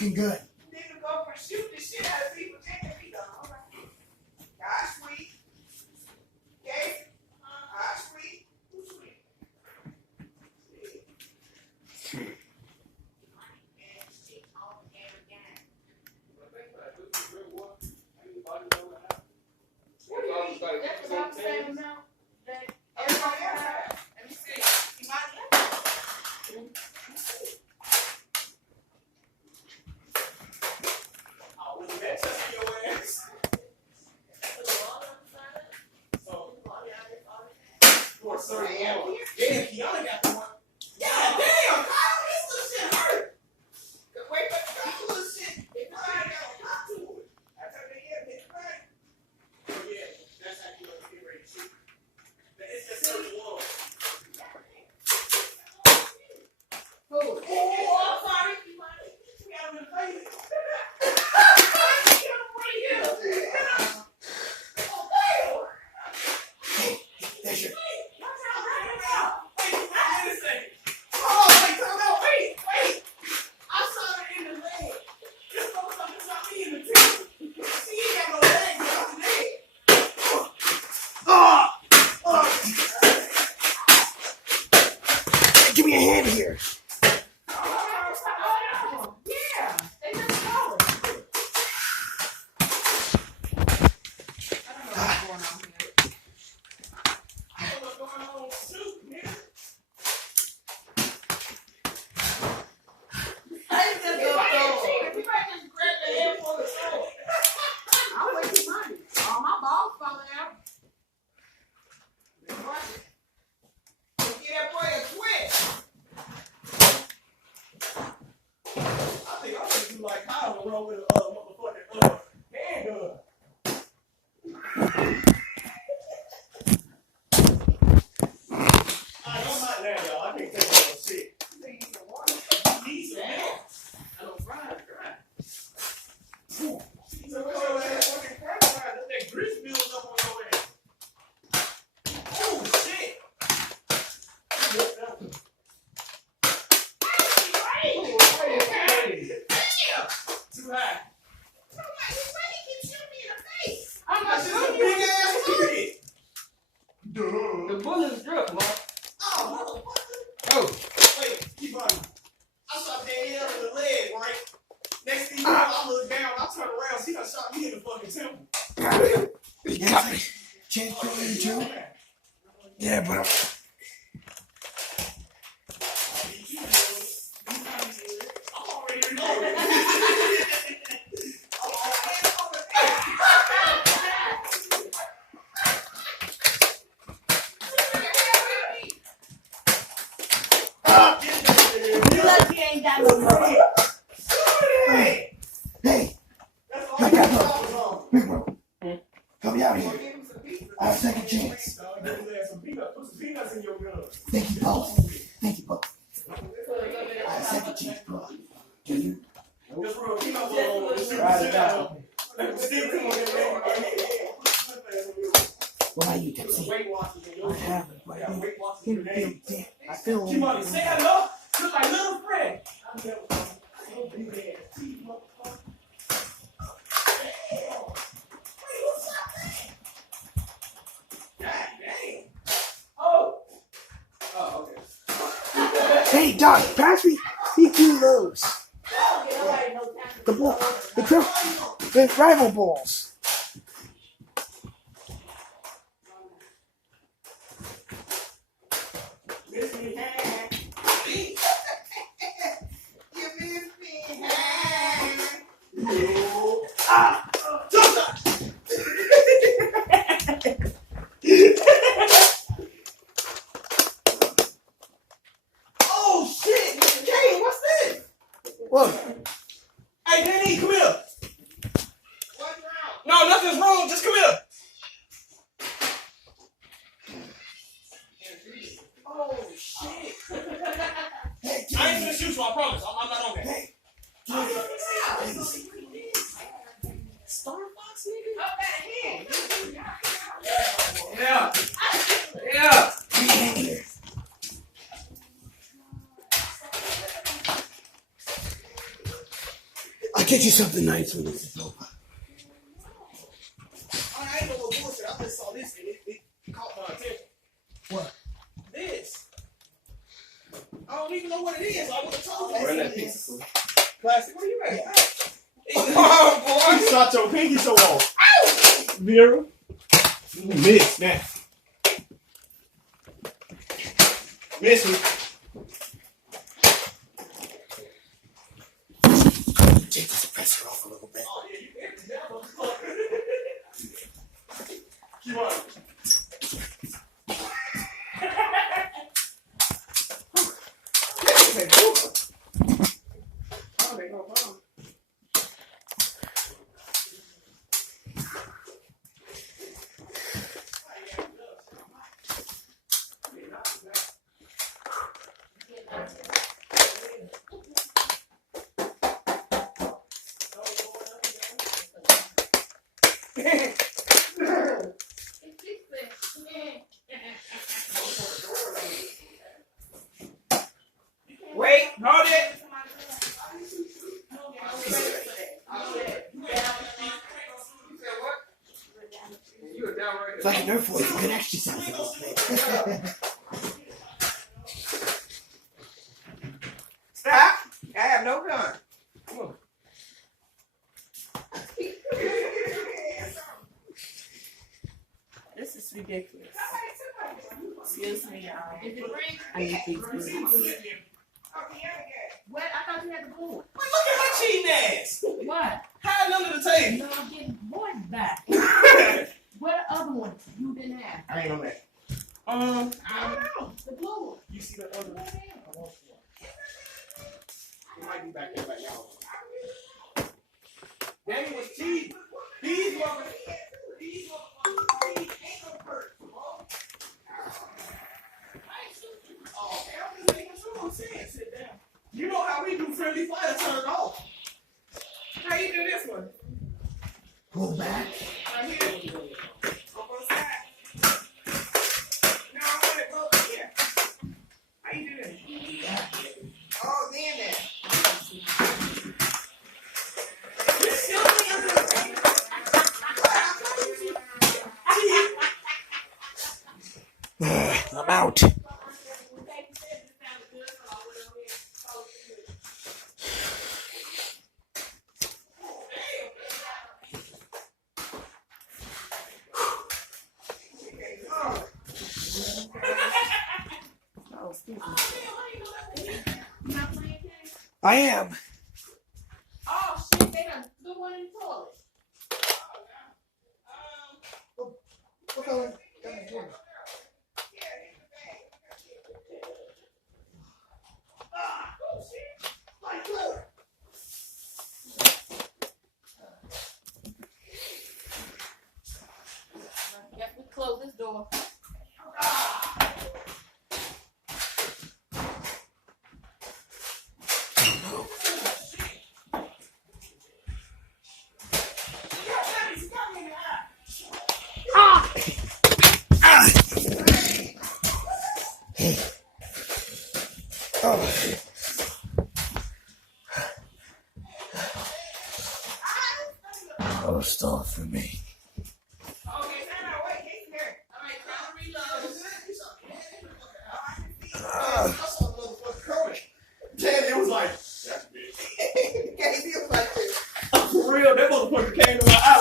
looking good. Nigga go for shoot the shit out of people. God sweet. Okay? God sweet. Who's sweet? What do you eat? That's about the same amount that everybody else has. Let me see. You might oh, look at that touching your ass. For a certain hour. Damn, Kiana got the one. God damn, Kyle, this little shit hurt. Wait, but this little shit, it probably got a pop to it. I told you, yeah, it's right. Oh, yeah, that's how you know get ready to shoot. It's just certain one. Oh, I'm sorry. We got him in the face. There's your... Give me a hand here. Yeah, they just call it. I don't know what's going on here. I don't know what's going on. Shoot, nigga. I just go. We might just grab the hand for the soul. I'll wait till Monday. All my balls falling out. Get that boy a twist. I think I'm gonna do like Kyle and roll with a motherfucking handgun. I don't mind that, y'all. I can't take that shit. You need some water. You need some milk. I don't fry it dry. She's a cold ass fucking fry fry. That grease builds up on your ass. Oh shit. Too high. I'm not shooting big ass period. The bullet is drunk, man. Oh, motherfucker. Oh. Wait, keep on. I shot Danielle in the leg, right? Next thing you know, I look down, I turn around, she done shot me in the fucking temple. You got me. Chance for you too? Yeah, but I'm... I'm already loaded. You lucky ain't got no money. Hey! Hey! I got no... Big bro. Help me out here. I have a second chance. Put some peanuts in your gun. Thank you, boss. Thank you, boss. I have a second chance, bro. Can you? Just real peanuts on Write it down. What about you, Tipsy? I haven't, but I feel dead. I feel... Keep on, say hello. Look like little friend. Hey, Doc, pass me these two loaves. The ball, the rival balls. Miss me, hand. You miss me, hand. Ah! Oh shit! Hey, what's this? What? Hey, Danny, come here. What's wrong? No, nothing's wrong. Just come here. Oh shit! Hey, I ain't gonna shoot you. I promise. I'm not on that. Hey, Star Fox, nigga. Okay, here. Yeah. Yeah. hey, get you something nice when this is over. I ain't no little bullshit. I just saw this and it caught my attention. What? This. I don't even know what it is. I would have told you. Run that pizza. Classic, where you at? Oh, boy. You shot your pinky so off. Vera. Miss now. Miss me. Take this pressure off a little bit. Oh, yeah, you empty that motherfucker. Keep on. Oh, they go wrong. Wait, hold it. You were down right It's like a Nerf War. You can exercise a little bit. Stop. I have no gun. Come on. This is ridiculous. Excuse me, y'all. I need these boots. What? I thought you had the blue one. Wait, look at my cheating ass. What? Hiding under the table. No, I'm getting boys back. What the other one you didn't have? I ain't on that. I don't know. The blue one. You see the other one? I want one. It might be back there like y'all. Danny was cheating. These motherfuckers ain't no hurt. Oh, I'm just making sure I'm saying. Sit down. You know how we do friendly fire turn off. How you do this one? Pull back. Right here. On both sides. No, I want it both here. How you do that? Oh, then that. You still be under the table? I'm out. Oh, excuse me. You not playing games? I am. Oh, shit. They done the one in the toilet. What the? Guess we close this door. Oh. Oh, stop for me. Okay, time out. Wait, get here. All right, time to reload. I saw the motherfucker coming. Damn, it was like, that's big. It was like this. For real, that motherfucker came to my eye